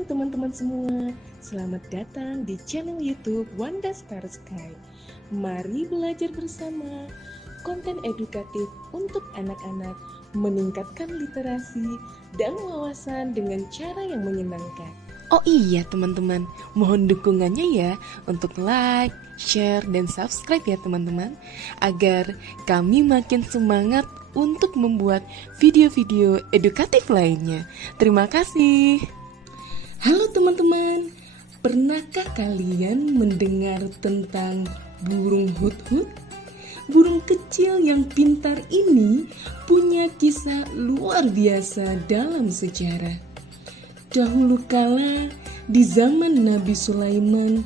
Halo teman-teman semua, selamat datang di channel YouTube Wanda Star Sky. Mari belajar bersama konten edukatif untuk anak-anak, meningkatkan literasi dan wawasan dengan cara yang menyenangkan. Oh iya teman-teman, mohon dukungannya ya untuk like, share, dan subscribe ya teman-teman, agar kami makin semangat untuk membuat video-video edukatif lainnya. Terima kasih. Halo teman-teman, pernahkah kalian mendengar tentang burung hut-hut? Burung kecil yang pintar ini punya kisah luar biasa dalam sejarah. Dahulu kala, di zaman Nabi Sulaiman,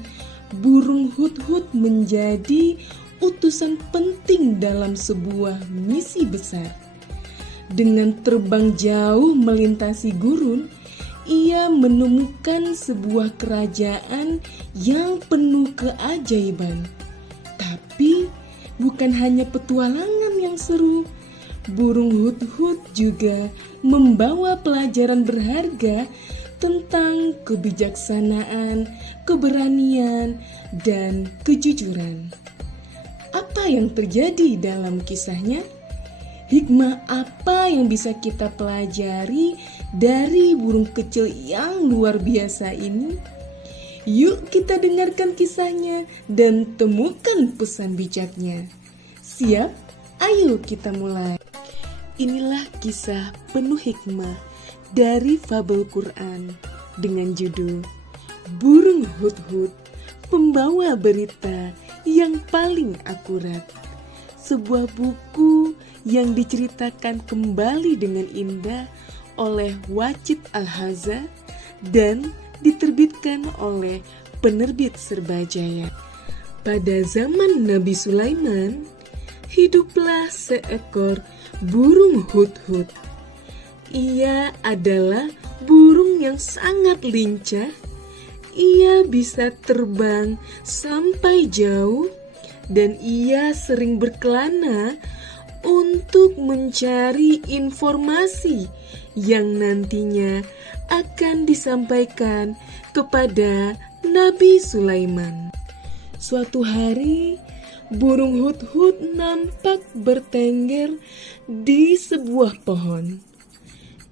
burung hut-hut menjadi utusan penting dalam sebuah misi besar. Dengan terbang jauh melintasi gurun, ia menemukan sebuah kerajaan yang penuh keajaiban. Tapi bukan hanya petualangan yang seru, burung hut-hut juga membawa pelajaran berharga tentang kebijaksanaan, keberanian, dan kejujuran. Apa yang terjadi dalam kisahnya? Hikmah apa yang bisa kita pelajari dari burung kecil yang luar biasa ini? Yuk kita dengarkan kisahnya dan temukan pesan bijaknya. Siap? Ayo kita mulai. Inilah kisah penuh hikmah dari fabel Quran dengan judul Burung Hut-hut, Pembawa Berita yang Paling Akurat. Sebuah buku yang diceritakan kembali dengan indah oleh Wajid Al-Haza dan diterbitkan oleh penerbit Serbajaya. Pada zaman Nabi Sulaiman, hiduplah seekor burung hut-hut. Ia adalah burung yang sangat lincah. Ia bisa terbang sampai jauh dan ia sering berkelana untuk mencari informasi yang nantinya akan disampaikan kepada Nabi Sulaiman. Suatu hari, burung hut-hut nampak bertengger di sebuah pohon.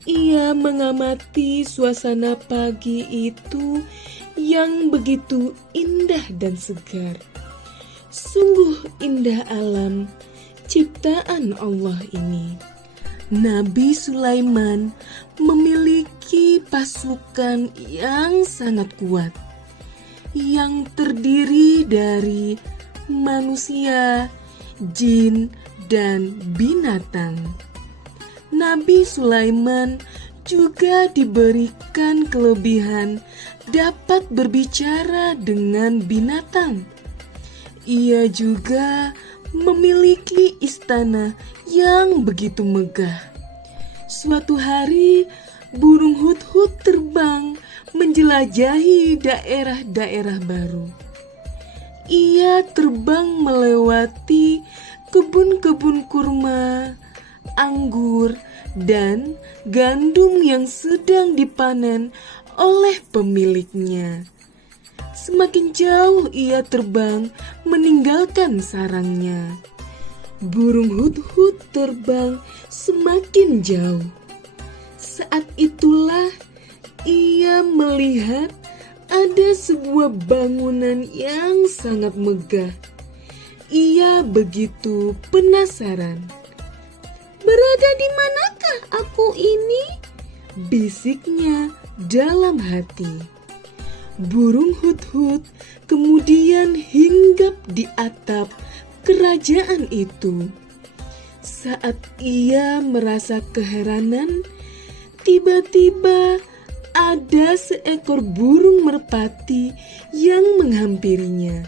Ia mengamati suasana pagi itu yang begitu indah dan segar. Sungguh indah alam ciptaan Allah ini. Nabi Sulaiman memiliki pasukan yang sangat kuat, yang terdiri dari manusia, jin, dan binatang. Nabi Sulaiman juga diberikan kelebihan dapat berbicara dengan binatang. Ia juga memiliki istana yang begitu megah. Suatu hari, burung hut-hut terbang menjelajahi daerah-daerah baru. Ia terbang melewati kebun-kebun kurma, anggur, dan gandum yang sedang dipanen oleh pemiliknya. Semakin jauh ia terbang meninggalkan sarangnya. Burung hut-hut terbang semakin jauh. Saat itulah ia melihat ada sebuah bangunan yang sangat megah. Ia begitu penasaran. "Berada di manakah aku ini?" bisiknya dalam hati. Burung hut-hut kemudian hinggap di atap kerajaan itu. Saat ia merasa keheranan, tiba-tiba ada seekor burung merpati yang menghampirinya.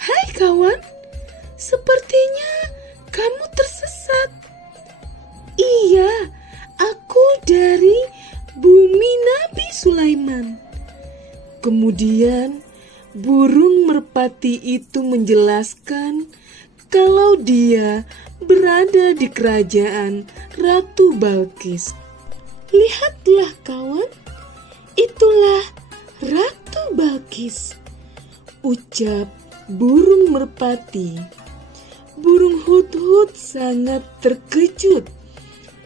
"Hai kawan, sepertinya kamu tersesat." "Iya, aku dari bumi Nabi Sulaiman." Kemudian burung merpati itu menjelaskan kalau dia berada di kerajaan Ratu Balkis. "Lihatlah kawan, itulah Balkis. Ucap burung merpati. Burung hut-hut sangat terkejut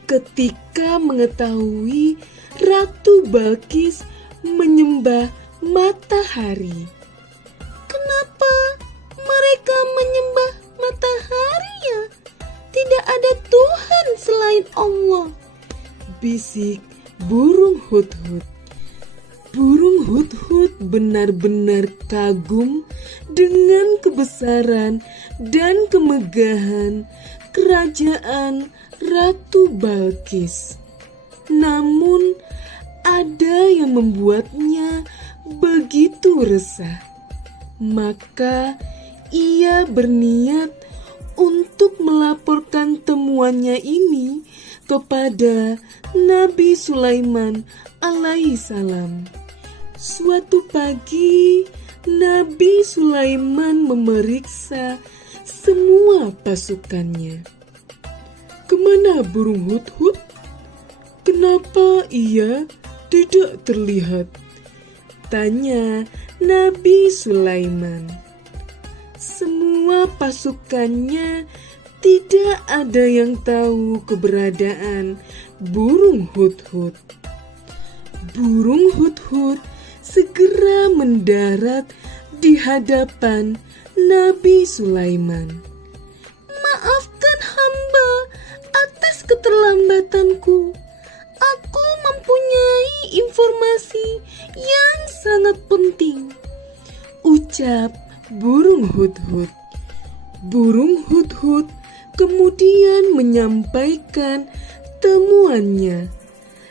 ketika mengetahui Ratu Balkis menyembah matahari. Kenapa mereka menyembah matahari ya? Tidak ada Tuhan selain Allah, bisik burung hut-hut. Burung hut-hut benar-benar kagum dengan kebesaran dan kemegahan kerajaan Ratu Balkis. Namun ada yang membuatnya begitu resah. Maka ia berniat untuk melaporkan temuannya ini kepada Nabi Sulaiman alaihissalam. Suatu pagi, Nabi Sulaiman memeriksa semua pasukannya. Kemana burung hut-hut? Kenapa ia tidak terlihat? Tanya Nabi Sulaiman. Semua pasukannya tidak ada yang tahu keberadaan burung hut-hut. Burung hut-hut segera mendarat di hadapan Nabi Sulaiman. Maafkan hamba atas keterlambatanku. Aku mempunyai informasi yang sangat penting, ucap burung hut-hut. Burung hut-hut kemudian menyampaikan temuannya.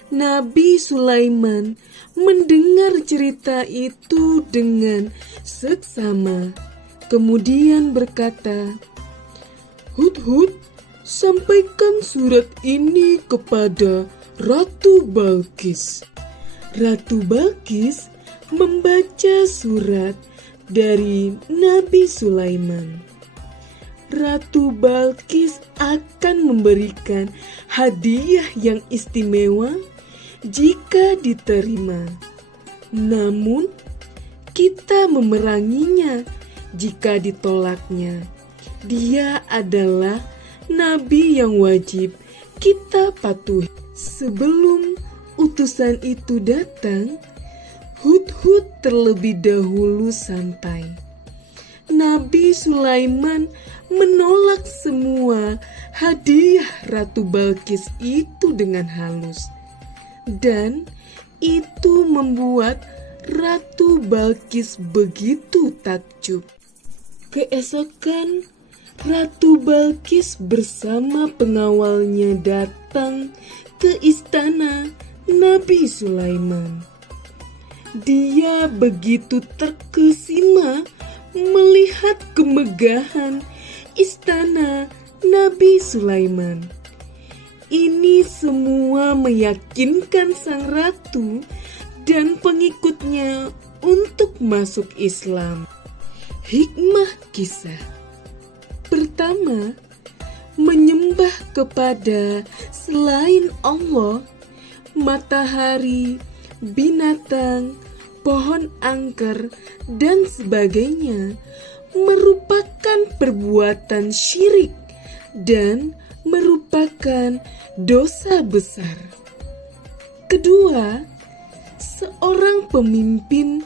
Nabi Sulaiman mendengar cerita itu dengan seksama, kemudian berkata, "Hut-hut, sampaikan surat ini kepada Ratu Balkis." Ratu Balkis membaca surat dari Nabi Sulaiman. Ratu Balkis akan memberikan hadiah yang istimewa jika diterima. Namun, kita memeranginya jika ditolaknya. Dia adalah nabi yang wajib kita patuhi. Sebelum utusan itu datang, hut-hut terlebih dahulu sampai. Nabi Sulaiman menolak semua hadiah Ratu Balkis itu dengan halus. Dan itu membuat Ratu Balkis begitu takjub. Keesokan, Ratu Balkis bersama pengawalnya datang ke istana Nabi Sulaiman. Dia begitu terkesima melihat kemegahan istana Nabi Sulaiman. Ini semua meyakinkan sang ratu dan pengikutnya untuk masuk Islam. Hikmah kisah pertama, menyembah kepada selain Allah, matahari, binatang, pohon angker, dan sebagainya merupakan perbuatan syirik dan merupakan dosa besar. Kedua, seorang pemimpin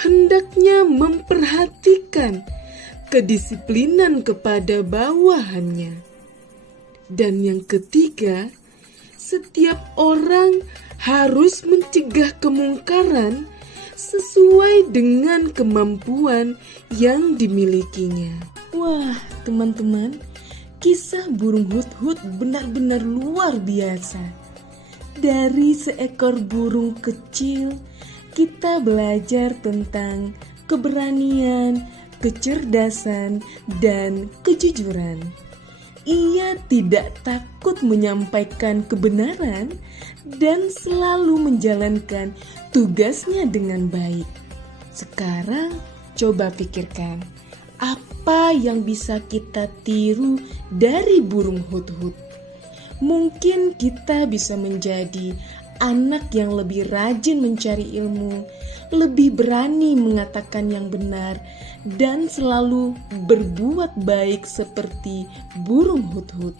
hendaknya memperhatikan kedisiplinan kepada bawahannya. Dan yang ketiga, setiap orang harus mencegah kemungkaran sesuai dengan kemampuan yang dimilikinya. Wah, teman-teman, kisah burung hut-hut benar-benar luar biasa. Dari seekor burung kecil, kita belajar tentang keberanian, kecerdasan, dan kejujuran. Ia tidak takut menyampaikan kebenaran dan selalu menjalankan tugasnya dengan baik. Sekarang coba pikirkan, apa yang bisa kita tiru dari burung hut-hut? Mungkin kita bisa menjadi anak yang lebih rajin mencari ilmu, lebih berani mengatakan yang benar, dan selalu berbuat baik seperti burung hut-hut.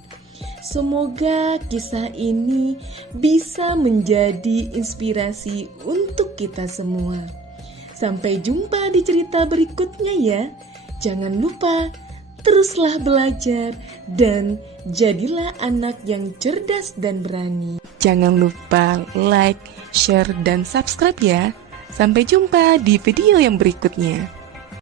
Semoga kisah ini bisa menjadi inspirasi untuk kita semua. Sampai jumpa di cerita berikutnya ya. Jangan lupa, teruslah belajar dan jadilah anak yang cerdas dan berani. Jangan lupa like, share, dan subscribe ya. Sampai jumpa di video yang berikutnya.